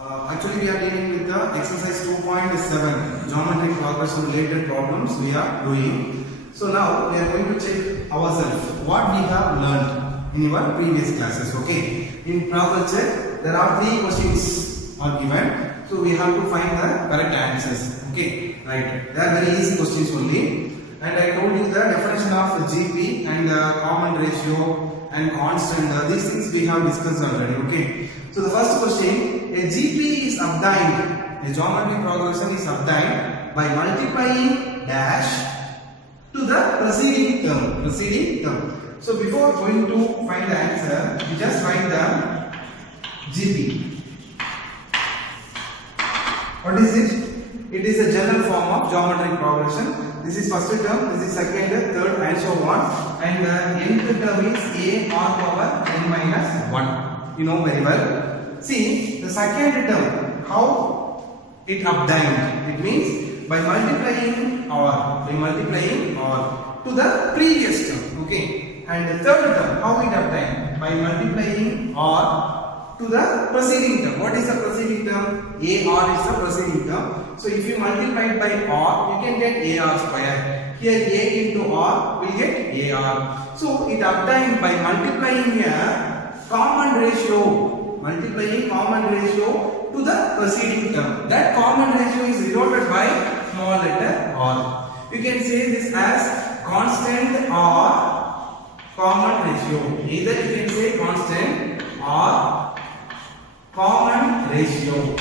Actually, we are dealing with the exercise 2.7 geometry progression related problems we are doing. So now we are going to check ourselves what we have learned in our previous classes. Okay, in problem check there are 3 questions are given, so we have to find the correct answers. Okay, right, they are very easy questions only. And I told you the definition of GP and common ratio and constant. These things we have discussed already. Okay, so the first question: a GP is obtained, a geometry progression is obtained by multiplying dash to the preceding term. So before going to find the answer, you just write the GP. What is it? It is a general form of geometric progression. This is first term, this is second, third, and so on. And nth term is a r power n minus 1. You know very well. See, the second term, how it obtained? It means by multiplying r to the previous term. Okay. And the third term, how it obtained? By multiplying r to the preceding term. What is the preceding term? AR is the preceding term. So if you multiply it by R, you can get AR square. Here A into R will get AR. So it obtained by multiplying a common ratio. Multiplying common ratio to the preceding term. That common ratio is denoted by small letter R. You can say this as constant or common ratio. Either you can say constant or common ratio.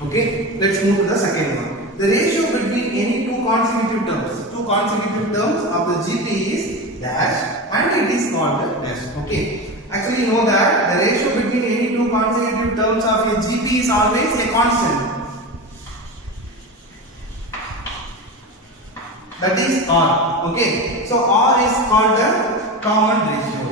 Okay, let's move to the second one. The ratio between any two consecutive terms of the GP is dash and it is called the dash. Okay, actually you know that the ratio between any two consecutive terms of a GP is always a constant. That is R. Okay, so R is called the common ratio.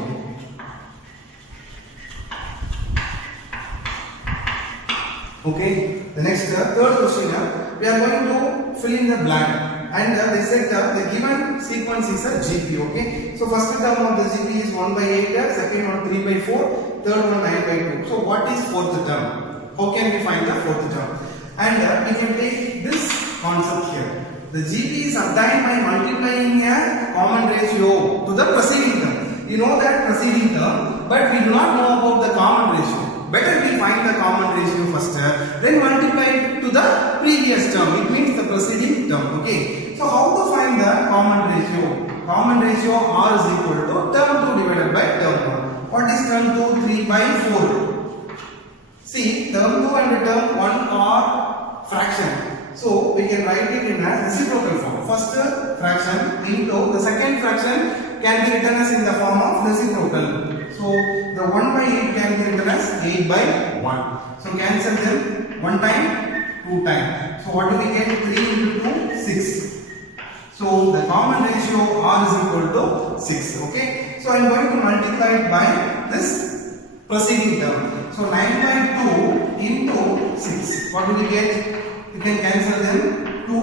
Okay, the next third question, we are going to fill in the blank, and they said the given sequence is a GP. Okay, so first term of the GP is 1 by 8, second one 3 by 4, third one 9 by 2. So what is fourth term? How can we find the fourth term? And we can take this concept here. The GP is obtained by multiplying a common ratio to the preceding term. You know that preceding term, but we do not know about the common ratio. Better we find the common ratio first, then multiply it to the previous term. It means the preceding term. Okay. So how to find the common ratio? Common ratio R is equal to term 2 divided by term 1. What is term 2? 3 by 4. See, term 2 and term 1 are fraction. So we can write it in a reciprocal form. First fraction into the second fraction can be written as in the form of reciprocal. So the 1 by 8 can be written as 8 by 1. So cancel them 1 time, 2 times. So what do we get? 3 into 2, 6. So the common ratio R is equal to 6. Okay. So I am going to multiply it by this preceding term. So 9 by 2 into 6. What do we get? You can cancel them 2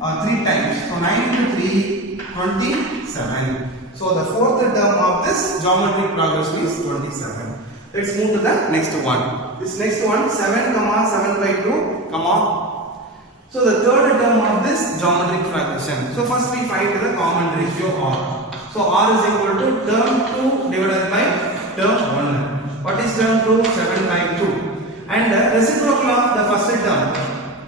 or 3 times. So 9 into 3, 27. So the fourth term of this geometric progression is 27. Let's move to the next one. This next one 7 by 2, So the third term of this geometric progression. So first we find the common ratio R. So R is equal to term 2 divided by term 1. What is term 2? 7 by 2. And the reciprocal of the first term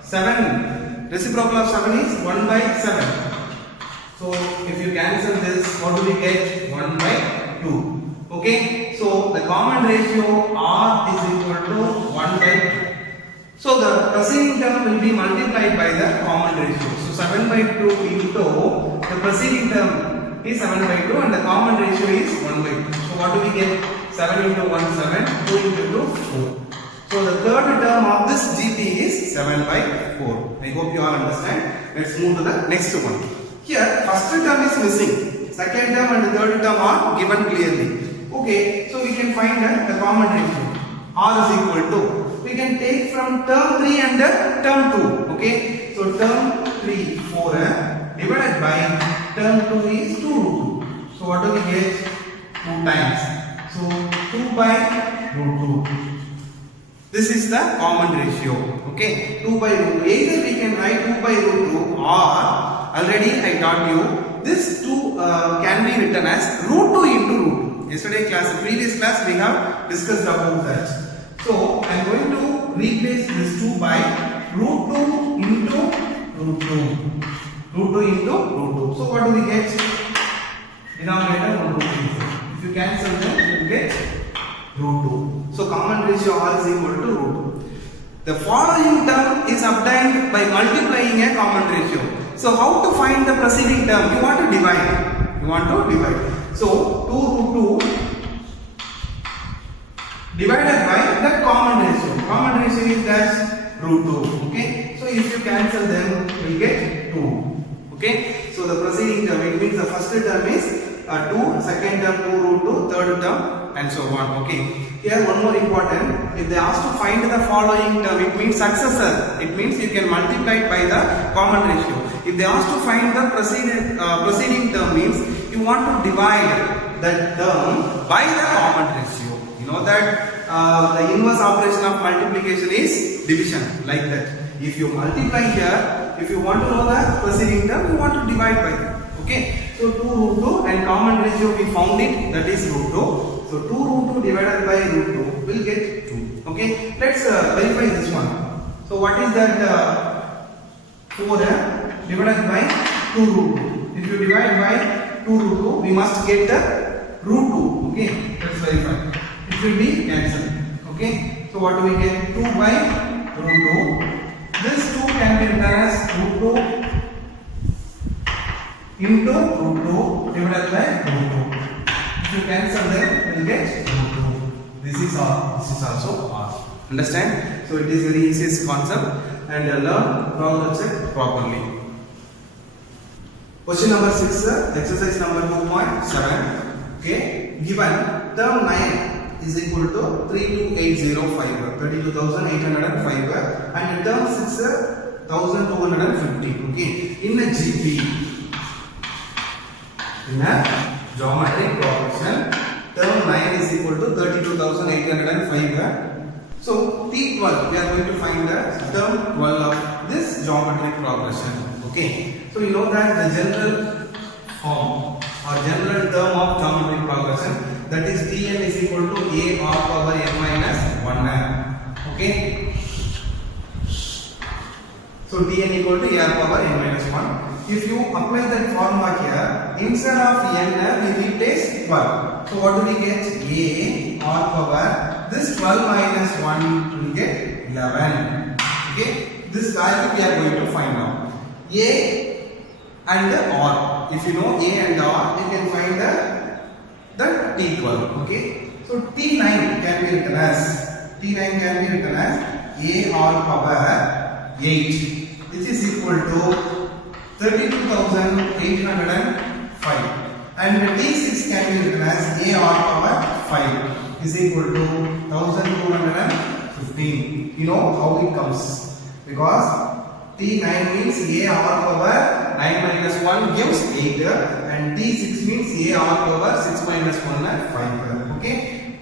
7. Reciprocal of 7 is 1 by 7. So if you cancel this, what do we get? 1 by 2. Okay. So the common ratio R is equal to 1 by 2. So the preceding term will be multiplied by the common ratio. So 7 by 2 into the preceding term is 7 by 2 and the common ratio is 1 by 2. So what do we get? 7 into 1, 7, 2 into 2, 4. So the third term of this GP is 7 by 4. I hope you all understand. Let's move to the next one. Here, first term is missing. Second term and the third term are given clearly. Okay, so we can find the common ratio. R is equal to, we can take from term 3 and term 2. Okay, so term 3, 4 divided by term 2 is 2 root 2. So what do we get? 2 times. So 2 by root 2. This is the common ratio. Okay, 2 by root 2. Either we can write 2 by root 2 or already I taught you this 2 can be written as root 2 into root 2. Yesterday class, previous class we have discussed about that. So I am going to replace this 2 by root 2 into root 2. Root 2 into root 2. So what do we get? Denominator 1 root 2. If you cancel them, you will get root 2. So common ratio R is equal to root 2. The following term is obtained by multiplying a common ratio. So how to find the preceding term? You want to divide. So 2 root 2 divided by the common ratio. Common ratio is that root 2. Okay. So if you cancel them, you will get 2. Okay. So the preceding term, it means the first term is 2, second term 2 root 2, third term, and so on. Okay. Here one more important. If they ask to find the following term, it means successor. It means you can multiply it by the common ratio. If they ask to find the preceding term, means you want to divide that term by the common ratio. You know that the inverse operation of multiplication is division, like that. If you multiply here, if you want to know the preceding term, you want to divide by that. Okay. So 2 root 2 and common ratio we found it, that is root 2. So 2 root 2 divided by root 2 will get 2. Okay. Let's verify this one. So what is that 4 divided by 2 root 2? If you divide by 2 root 2, we must get the root 2. Okay. Let's verify. It will be cancelled. Okay. So what do we get? 2 by root 2. This 2 can be written as root 2 into root 2 divided by root 2. If you cancel them, you will get root 2. This is R. This is also R. Understand? So it is very easiest concept and learn problem set properly. Question number 6, exercise number 2.7. Okay, given term 9 is equal to 32805, 32,805, and term 6 1250. Okay, in a GP. In a geometric progression, term 9 is equal to 32,805. So T12, we are going to find the term 12 of this geometric progression. Okay. So you know that the general form or general term of geometric progression, that is Tn is equal to a r power n minus 1. Okay. So Tn equal to a r power n minus 1. If you apply that formula here, instead of n, we replace 12. So what do we get? A r power, this 12 minus 1 will get 11. Okay, this value we are going to find out. A and r. If you know a and r, you can find the T12. Okay, so T9 can be written as a r power 8, which is equal to 32,805, and T6 can be written as a r power 5 is equal to 1,215. You know how it comes, because T9 means a r power 9 minus 1 gives 8, and T6 means a r power 6 minus 1 5. Okay,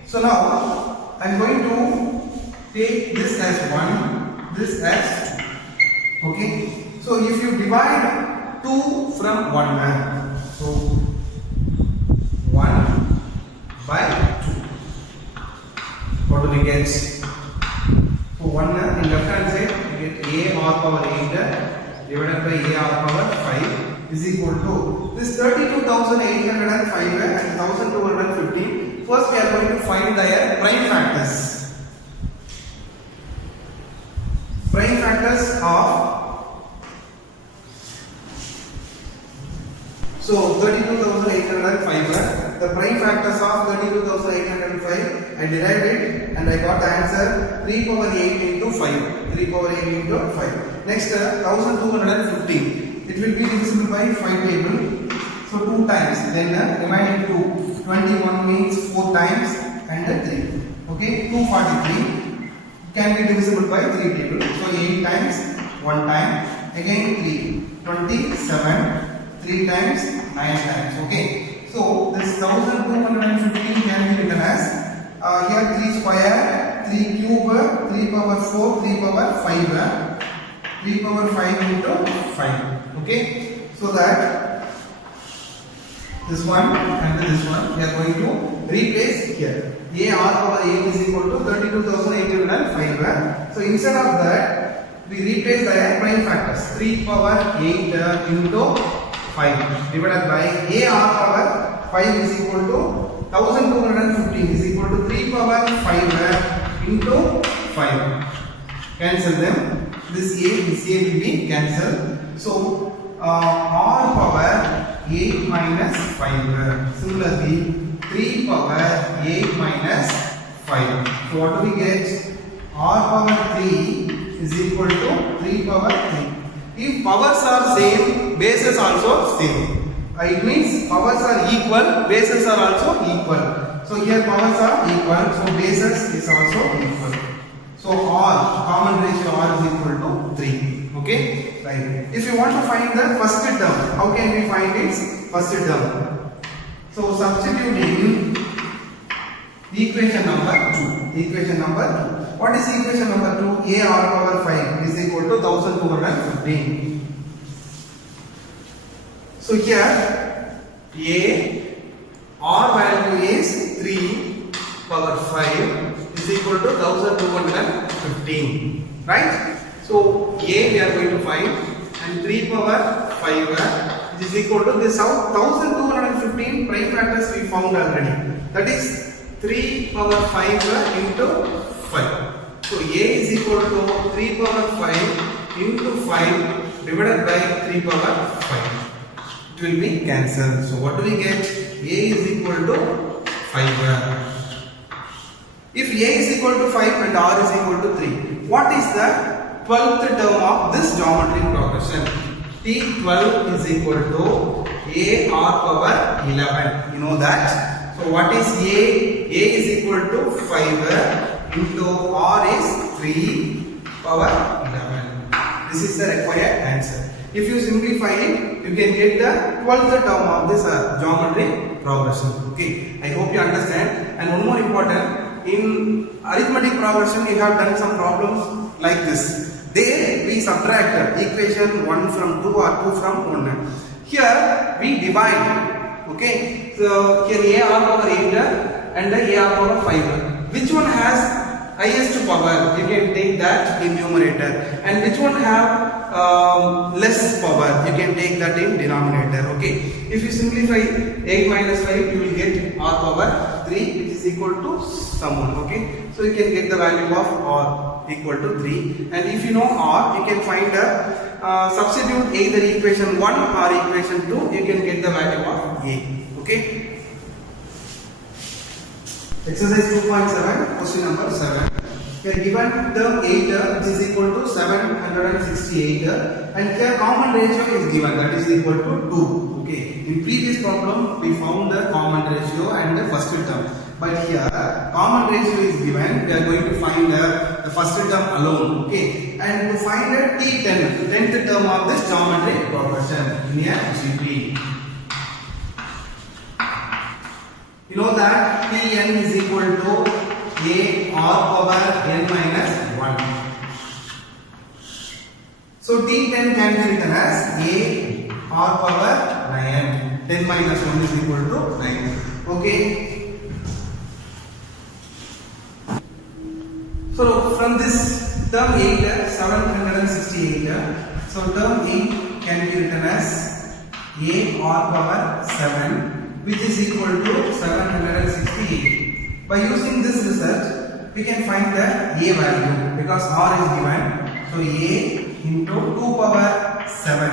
so now I am going to take this as 1, this as 2. Okay, so if you divide 2 from 1, so 1 by 2, what do we get? So 1 in left hand side, we get a r power 8 divided by a r power 5 is equal to this 32,805 and 1,215. First we are going to find their prime factors. Prime factors of, so 32,805, the prime factors of 32,805, I derived it and I got the answer 3 power 8 into 5. 3 power 8 into 5. Next 1,215. It will be divisible by 5 table. So 2 times. Then remaining 2. 21 means 4 times and 3. Okay, 243 can be divisible by 3 table. So 8 times, 1 time, again 3. 27. 3 times, 9 times. Okay, so this 1,215 can be written as here 3 square, 3 cube, 3 power 4, 3 power 5. 3 power 5 into 5. Okay. So that this one and this one we are going to replace here. A r power 8 is equal to 32,805. So instead of that, we replace the prime factors. 3 power 8 into 5 divided by a r power 5 is equal to 1215 is equal to 3 power 5 into 5. Cancel them. This a will be cancelled. So r power 8 minus 5. Similarly, 3 power 8 minus 5. So what do we get? R power 3 is equal to 3 power 3. If powers are same, bases also same. It means powers are equal, bases are also equal. So here powers are equal, so bases is also equal. So R, common ratio R is equal to 3. Okay, right. If you want to find the first term, how can we find its first term? So substituting equation number 2. Equation number 2. What is equation number 2? A r power 5 is equal to 1215. So here A r value is 3 power 5 is equal to 1215. Right? So A we are going to find and 3 power 5 is equal to this 1215 prime factors we found already. That is 3 power 5 into 5. So A is equal to 3 power 5 into 5 divided by 3 power 5. It will be cancelled. So what do we get? A is equal to 5. If A is equal to 5 and R is equal to 3, what is the 12th term of this geometric progression? T12 is equal to A r power 11. You know that. So what is A? A is equal to 5 into R is 3 power 11. This is the required answer. If you simplify it, you can get the 12th term of this geometric progression. Okay, I hope you understand. And one more important, in arithmetic progression, we have done some problems like this. There we subtract equation 1 from 2 or 2 from 1. Here we divide. Okay, so here a r power 8 and a r power 5. Which one has highest power? You can take that in numerator. And which one have less power? You can take that in denominator. Okay, if you simplify 8 minus 5, you will get r power 3, which is equal to someone. Okay, so you can get the value of r equal to 3. And if you know r, you can find a substitute either equation 1 or equation 2, you can get the value of a. Okay, exercise 2.7, question number 7. Here given term 8 which is equal to 768 and here common ratio is given, that is equal to 2. Okay, in previous problem we found the common ratio and the first term, but here common ratio is given. We are going to find the first term alone. Okay, and to find the T10, 10th term of this geometric progression in a GP. You know that Tn is equal to a r power n minus 1. So T10 can be written as a r power 9. 10 minus 1 is equal to 9. Okay. So from this term 8, 768. So term 8 can be written as a r power 7, which is equal to 768. By using this result, we can find the a value because r is given. So a into 2 power 7.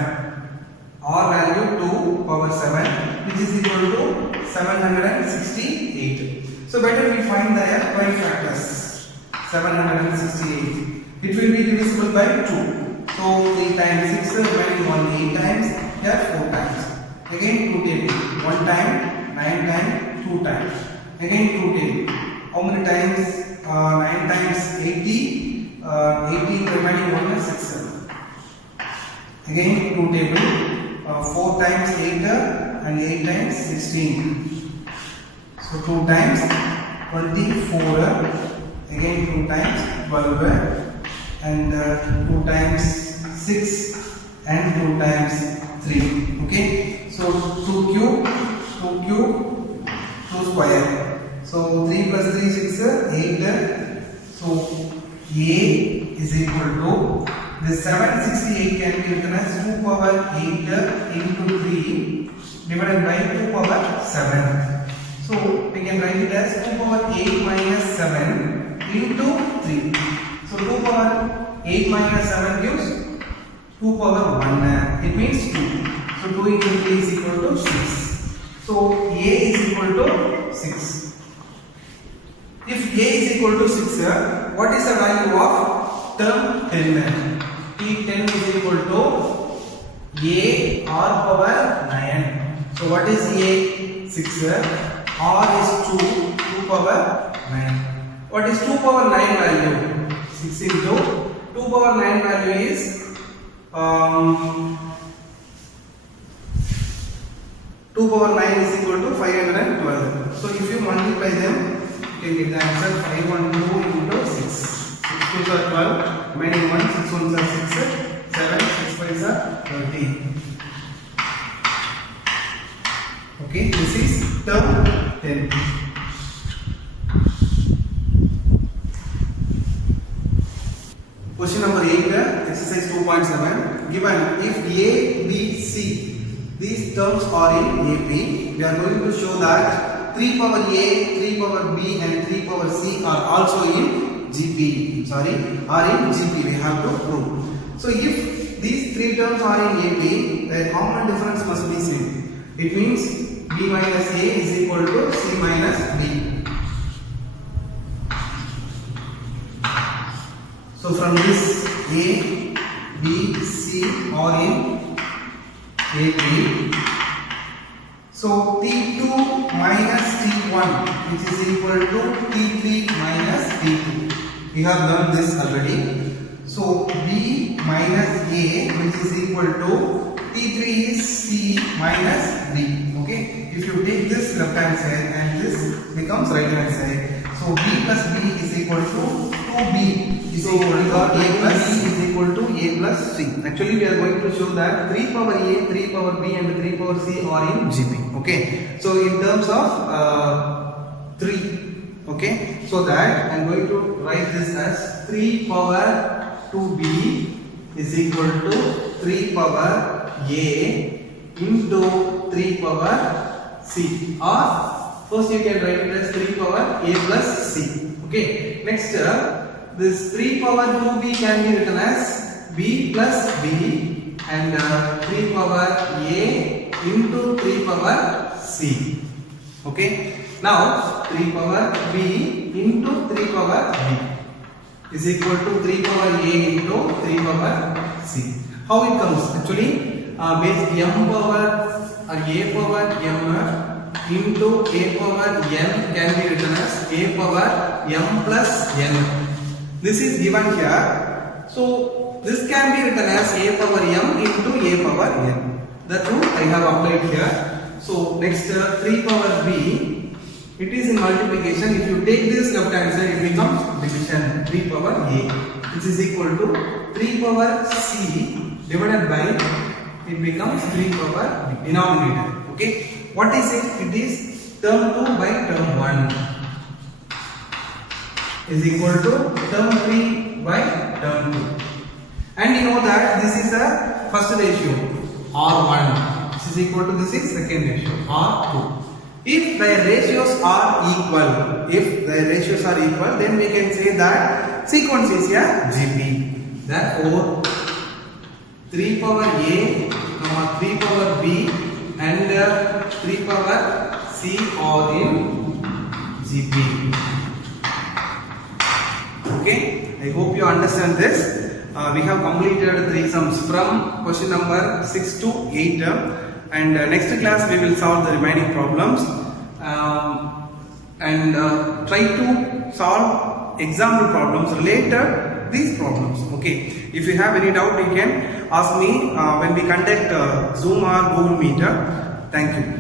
R value 2 power 7, which is equal to 768. So better we find the prime factors. 768. It will be divisible by 2. So 3 times 6 remaining 1 8 times. Here 4 times. Again 2 table. 1 time, 9 times, 2 times. Again 2 table. How many times? 9 times 80. 18 remaining 1 is 6. Again 2 table. 4 times 8 and 8 times 16. So 2 times 24, again 2 times 12, and 2 times 6 and 2 times 3. Okay, so 2 cube, 2 square. So 3 plus 3 6, 8. So A is equal to, this 768 can be written as 2 power 8 into 3 divided by 2 power 7. So we can write it as 2 power 8 minus 7 into 3. So 2 power 8 minus 7 gives 2 power 1. It means 2. So 2 into 3 is equal to 6. So A is equal to 6. If A is equal to 6, what is the value of term 10? T10 is equal to A r power 9. So what is A? 6. R is 2 power 9. What is 2 power 9 value? 6 into 2 power 9 value is 2 power 9 is equal to 512. So if you multiply them, you can get the answer 512 into 6. 6 2s are 12, remaining 1, 6 1s are 6, 7, 6 5s are 13. Okay, this is term 10. Question number 8, exercise 2.7. Given if A, B, C, these terms are in AP, we are going to show that 3 power A, 3 power B and 3 power C are also in GP. Are in GP. We have to prove. So if these 3 terms are in AP, the common difference must be same. It means B minus A is equal to C minus B. So from this A, B, C are in AP. So T2 minus T1, which is equal to T3 minus T2. We have learned this already. So B minus A, which is equal to T3 is C minus B. Okay. If you take this left hand side and this becomes right hand side. So B plus B is equal to 2B. So we got A plus B is equal to A plus C. Actually, we are going to show that 3 power A, 3 power B and 3 power C are in GP. Okay. So in terms of 3. Okay. So that I am going to write this as 3 power 2B is equal to 3 power A into 3 power C. Or first you can write it as 3 power A plus C. Okay. Next, this 3 power 2B can be written as B plus B and 3 power A into 3 power C. Okay. Now 3 power B into 3 power B is equal to 3 power A into 3 power C. How it comes? Actually, base M power or A power M into A power N can be written as A power M plus N. This is given here. So this can be written as A power M into A power N. The rule I have applied here. So next 3 power B, it is in multiplication. If you take this left hand side, it becomes division. 3 power A, which is equal to 3 power C divided by, it becomes 3 power B, denominator. Okay. What is it? It is term 2 by term 1 is equal to term 3 by term 2. And you know that this is the first ratio R1, which is equal to this is second ratio R2. If the ratios are equal, then we can say that sequence is a GP. Therefore, 3 power A, 3 power B and 3 power C are in GP. Okay, I hope you understand this. We have completed 3 sums from question number 6 to 8, and next class we will solve the remaining problems and try to solve example problems related to these problems. Okay, if you have any doubt, you can ask me when we conduct Zoom or Google Meet. Thank you.